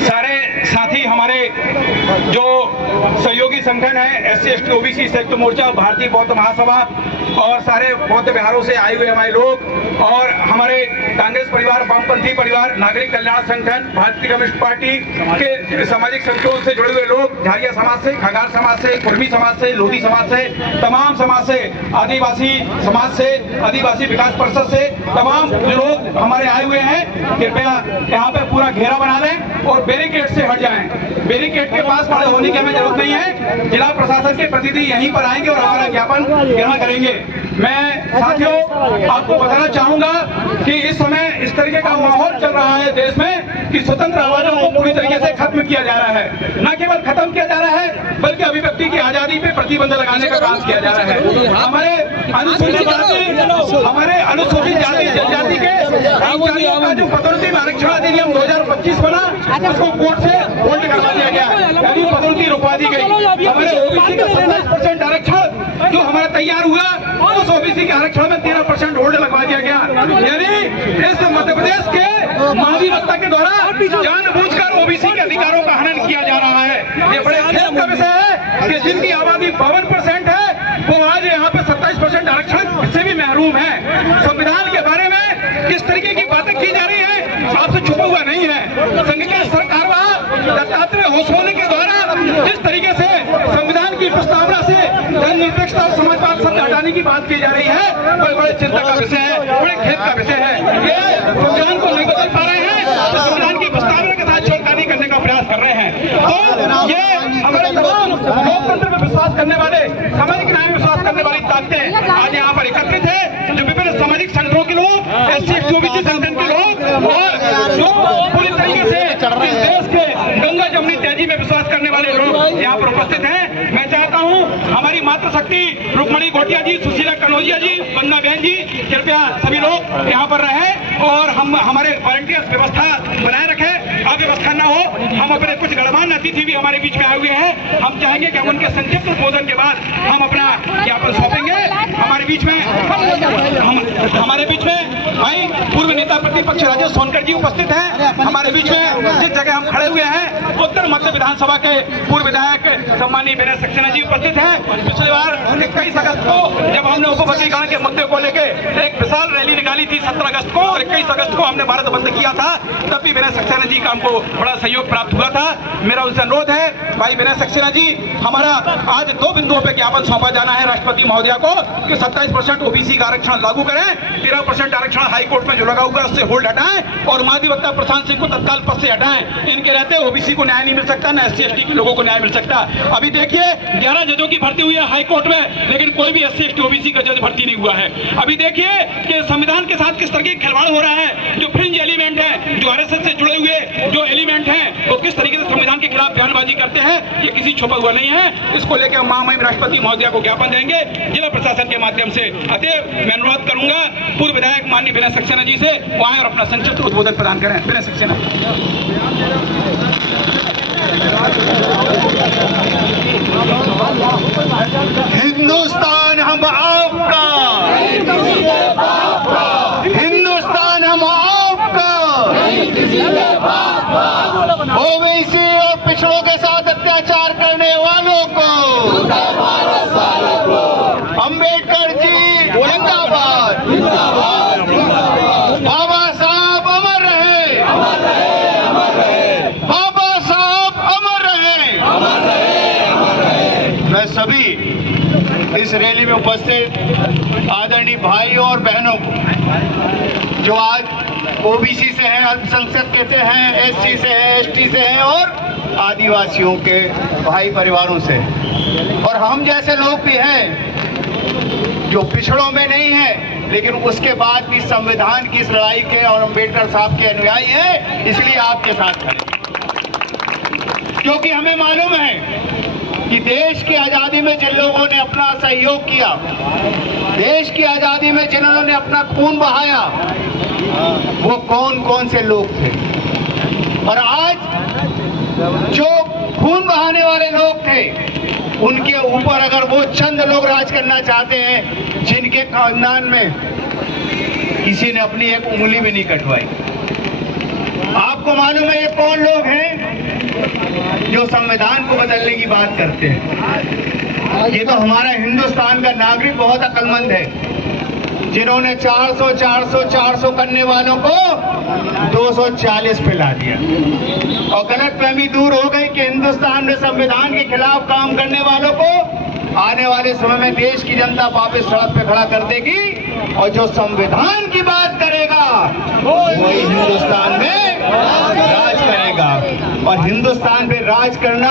सारे साथी हमारे जो सहयोगी संगठन है SC ST OBC संयुक्त मोर्चा, भारतीय बौद्ध महासभा और सारे बौद्ध विहारों से आए हुए हमारे लोग और हमारे कांग्रेस परिवार, वामपंथी परिवार, नागरिक कल्याण संगठन, भारतीय कम्युनिस्ट पार्टी के सामाजिक संगठनों से जुड़े हुए लोग, झारिया समाज से, खगार समाज से, कुर्मी समाज से, लोधी समाज से, तमाम समाज से, आदिवासी समाज से, आदिवासी विकास परिषद से तमाम लोग हमारे आए हुए हैं। कृपया यहाँ पे पूरा घेरा बना लें और बैरिकेड से हट जाएं। बैरिकेड के पास खड़े होने की हमें जरूरत नहीं है। जिला प्रशासन के प्रतिनिधि यहीं पर आएंगे और हमारा ज्ञापन ग्रहण करेंगे। मैं साथियों आपको बताना चाहूंगा कि इस समय इस तरीके का माहौल चल रहा है देश में कि स्वतंत्र आवाजों को पूरी तरीके से खत्म किया जा रहा है। न केवल खत्म किया जा रहा है बल्कि अभिव्यक्ति की आजादी पे प्रतिबंध लगाने का काम किया जा रहा है। हमारे अनुसूचित जाति जनजाति के कर्मचारियों का जो पदोन्नति में आरक्षण अधिनियम 2025 बना, उसको कोर्ट से होल्ड करवा दिया गया, यानी पदोन्नति रुकवा दी गई। हमारे ओबीसी का 27% आरक्षण जो हमारा तैयार हुआ, उस ओबीसी के आरक्षण में 13% होल्ड लगवा दिया गया। यानी इस मध्य प्रदेश के महाधिवक्ता के द्वारा जानबूझकर ओबीसी के अधिकारों का हनन किया जा रहा है। ये बड़े खेद का विषय है कि जिनकी आबादी 52% है वो आज यहाँ पे 27% आरक्षण से भी महरूम है। संविधान के बारे में किस तरीके की बातें की जा रही है आपसे छुपा हुआ नहीं है। संघ के सरकार दत्तात्रेय होसोले के द्वारा जिस तरीके से संविधान की प्रस्तावना से धर्मनिरपेक्षता और समाजवाद शब्द हटाने की बात की जा रही है, बड़े चिंता का विषय है, बड़े खेद का विषय है। ये संविधान को नहीं बदल पा रहे हैं, तो संविधान की प्रस्तावना के साथ छेड़खानी करने का प्रयास कर रहे हैं। तो ये हमारे तमाम लोकतंत्र में विश्वास करने वाले, सामाजिक न्याय में विश्वास करने वाली ताकतें आज यहाँ पर एकत्रित है, जो विभिन्न सामाजिक संगठनों के लोग, SC ST OBC संगठन के लोग और जो पूरी तरीके से इस देश के गंगा जमुनी तहजीब में विश्वास करने वाले लोग यहाँ पर उपस्थित हैं। मैं चाहता हूँ हमारी मातृशक्ति रुक्मणी घोटिया जी, सुशीला कनौजिया जी, वंदना बहन जी, कृपया सभी लोग यहाँ पर रहें और हम हमारे वॉलंटियर्स व्यवस्था बनाए रखें, अव्यवस्था न हो। हम अपने कुछ गणमान्य अतिथि भी हमारे बीच में आए हुए हैं। हम चाहेंगे कि हम उनके संक्षिप्त उद्बोधन के बाद हम अपना ज्ञापन सौंपेंगे। हमारे बीच में भाई पूर्व नेता प्रतिपक्ष राजेश सोनकर जी उपस्थित हैं। हमारे बीच में जिस जगह हम खड़े हुए हैं उत्तर मध्य विधानसभा के पूर्व विधायक सम्मानीय विनय सक्सेना जी उपस्थित हैं। पिछली बार 21 अगस्त को जब हमने उपवर्गीकरण के मुद्दे को लेकर एक विशाल रैली निकाली थी 17 अगस्त को, और 21 अगस्त को हमने भारत बंद किया था, तब भी विनय सक्सेना जी का हमको बड़ा सहयोग प्राप्त हुआ था। मेरा उनसे अनुरोध है भाई विनय सक्सेना जी, हमारा आज 2 बिंदुओं पर ज्ञापन सौंपा जाना है राष्ट्रपति महोदया को कि 27% ओबीसी का आरक्षण लागू करें, 13% आरक्षण हाईकोर्ट में जो लगा हुआ उससे होल्ड हटाएं और महाधिवक्ता प्रशांत सिंह को तत्काल पद से हटाएं। इनके रहते ओबीसी को न्याय नहीं मिल सकता, न SC ST के लोगों को न्याय मिल सकता। अभी देखिए 11 जजों की भर्ती हुई है हाईकोर्ट में, लेकिन कोई भी SC ST OBC का जज भर्ती नहीं हुआ है। अभी देखिए कि संविधान के साथ किस तरह की खिलवाड़ हो रहा है। जो फ्रिंज एलिमेंट है, जो RSS से जुड़े हुए जो एलिमेंट हैं, वो किस तरीके से संविधान के खिलाफ बयानबाजी करते हैं, ये किसी छुपा हुआ नहीं है। इसको लेकर महामहिम राष्ट्रपति महोदया को ज्ञापन देंगे जिला प्रशासन के माध्यम से। अतएव मैं अनुरोध करूंगा पूर्व विधायक माननीय विनय सक्सेना जी से वो आए और अपना संक्षिप्त उद्बोधन प्रदान करें। विनय सक्सेना। हिंदुस्तान हम आपका, हिंदुस्तान हम आपका। ओबीसी और पिछड़ों के साथ अत्याचार करने वालों को अंबेडकर जी जिंदाबाद, बाबा साहब अमर रहे, बाबा साहब अमर रहे। मैं सभी इस रैली में उपस्थित आदरणीय भाइयों और बहनों को जो आज ओबीसी से हैं, अल्पसंख्यक कहते हैं, SC से हैं, ST से हैं और आदिवासियों के भाई परिवारों से, और हम जैसे लोग भी हैं जो पिछड़ों में नहीं हैं लेकिन उसके बाद भी संविधान की इस लड़ाई के और अंबेडकर साहब के अनुयायी हैं, इसलिए आपके साथ खड़े। क्योंकि हमें मालूम है कि देश की आज़ादी में जिन लोगों ने अपना सहयोग किया, देश की आज़ादी में जिन्होंने अपना खून बहाया, वो कौन कौन से लोग थे। और आज जो खून बहाने वाले लोग थे उनके ऊपर अगर वो चंद लोग राज करना चाहते हैं जिनके खानदान में किसी ने अपनी एक उंगली भी नहीं कटवाई। आपको मालूम है ये कौन लोग हैं? जो संविधान को बदलने की बात करते हैं। ये तो हमारा हिंदुस्तान का नागरिक बहुत अक्लमंद है, जिन्होंने 400 करने वालों को 240 पे ला दिया और गलतफहमी दूर हो गई कि हिंदुस्तान में संविधान के खिलाफ काम करने वालों को आने वाले समय में देश की जनता वापस सड़क पे खड़ा कर देगी और जो संविधान की बात करेगा वही हिंदुस्तान में राज करेगा। और हिंदुस्तान में राज करना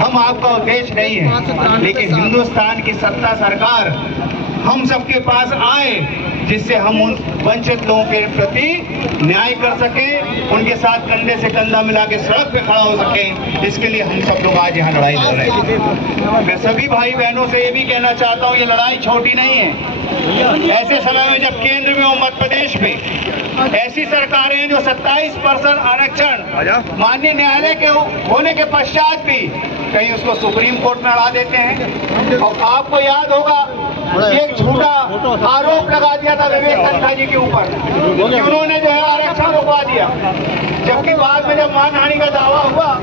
हम आपका उद्देश्य नहीं है, लेकिन हिंदुस्तान की सत्ता सरकार हम सबके पास आए जिससे हम उन वंचित लोगों के प्रति न्याय कर सके, उनके साथ कंधे से कंधा मिला के सड़क पे खड़ा हो सके। इसके लिए हम सब लोग आज यहाँ लड़ाई लड़ रहे हैं। मैं सभी भाई बहनों से ये भी कहना चाहता हूँ, ये लड़ाई छोटी नहीं है। ऐसे समय में जब केंद्र में और मध्य प्रदेश में ऐसी सरकारें हैं जो 27% आरक्षण माननीय न्यायालय के होने के पश्चात भी कहीं उसको सुप्रीम कोर्ट में अड़ा देते हैं। और आपको याद होगा एक झूठा आरोप लगा दिया था विवेक तन्खा जी के ऊपर कि उन्होंने जो है आरक्षण रुकवा दिया, जबकि बाद में जब मानहानि का दावा हुआ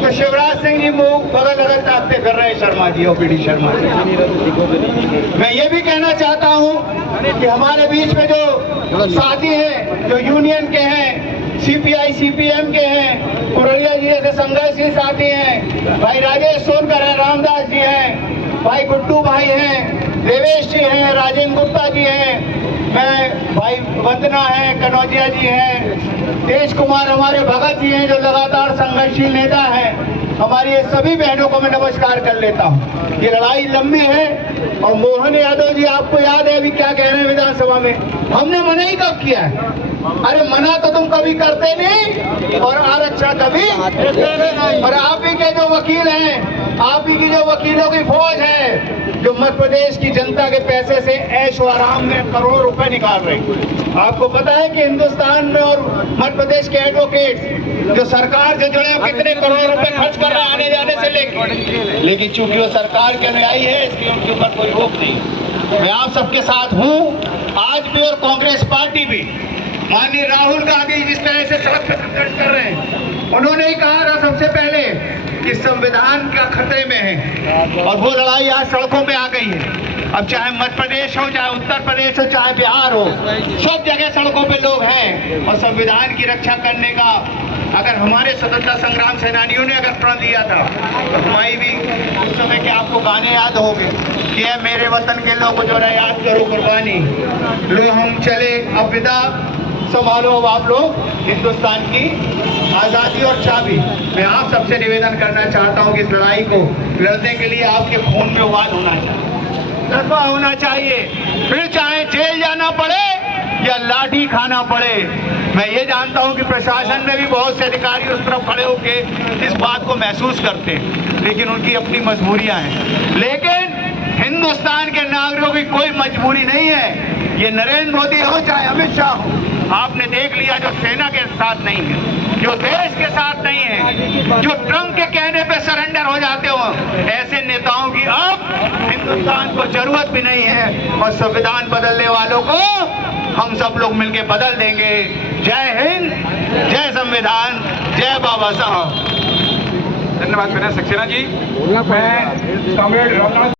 तो शिवराज सिंह जी मुंह बगल बगल ताकते कर रहे हैं शर्मा जी और पीडी शर्मा जी। मैं ये भी कहना चाहता हूँ कि हमारे बीच में जो साथी हैं, जो यूनियन के हैं, सीपीआई सीपीएम के हैं, पुरलिया जी जैसे संघर्षशील साथी हैं, भाई राजेश सोनकर है, रामदास जी हैं, भाई गुड्डू भाई हैं, देवेश जी हैं, राजेंद्र गुप्ता जी हैं, मैं भाई वंदना है, कनौजिया जी हैं, तेज कुमार हमारे भगत जी हैं जो लगातार संघर्षशील नेता हैं। हमारी ये सभी बहनों को मैं नमस्कार कर लेता हूँ। ये लड़ाई लंबी है और मोहन यादव जी आपको याद है अभी क्या कह रहे हैं विधानसभा में, हमने मना ही कब किया है? अरे मना तो तुम कभी करते नहीं और आरक्षण कभी नहीं। और आप ही के जो वकील हैं, आप ही की जो वकीलों की फौज है जो मध्य प्रदेश की जनता के पैसे से ऐशो आराम में करोड़ों रुपए निकाल रहे। आपको पता है कि हिंदुस्तान में और मध्य प्रदेश के एडवोकेट्स जो सरकार से जुड़े कितने करोड़ रुपए खर्च कर रहे हैं आने जाने से लेकिन चूंकि वो सरकार के अनुयायी है इसलिए उनके ऊपर कोई रोक नहीं। मैं आप सबके साथ हूँ आज भी और कांग्रेस पार्टी भी। माननीय राहुल गांधी जिस तरह से सड़क पर संघर्ष कर रहे हैं, उन्होंने ही कहा था सबसे पहले कि संविधान का खतरे में है और वो लड़ाई आज सड़कों पे आ गई है। अब चाहे मध्य प्रदेश हो, चाहे उत्तर प्रदेश हो, चाहे बिहार हो, सब जगह सड़कों पे लोग हैं और संविधान की रक्षा करने का अगर हमारे स्वतंत्रता संग्राम सेनानियों ने अगर प्रण दिया था तो हमारी भी उस समय के आपको गाने याद होंगे कि है मेरे वतन के लोग जो है याद करो कुर्बानी, लो हम चले अब विदा, संभालो अब आप लोग हिंदुस्तान की आज़ादी और चाबी। मैं आप सबसे निवेदन करना चाहता हूं कि इस लड़ाई को लड़ने के लिए आपके खून में उबाल होना चाहिए, जज्बा होना चाहिए, फिर चाहे जेल जाना पड़े या लाठी खाना पड़े। मैं ये जानता हूं कि प्रशासन में भी बहुत से अधिकारी उस तरफ खड़े होकर इस बात को महसूस करते हैं, लेकिन उनकी अपनी मजबूरियां हैं। लेकिन हिंदुस्तान के नागरिकों की कोई मजबूरी नहीं है। ये नरेंद्र मोदी हो चाहे अमित शाह हो, आपने देख लिया जो सेना के साथ नहीं है, जो देश के साथ नहीं है, जो ट्रंप के कहने पे सरेंडर हो जाते हो, ऐसे नेताओं की अब हिंदुस्तान को जरूरत भी नहीं है। और संविधान बदलने वालों को हम सब लोग मिलकर बदल देंगे। जय हिंद, जय संविधान, जय बाबा साहब। धन्यवाद सक्सेना जी। मैं कॉमरेड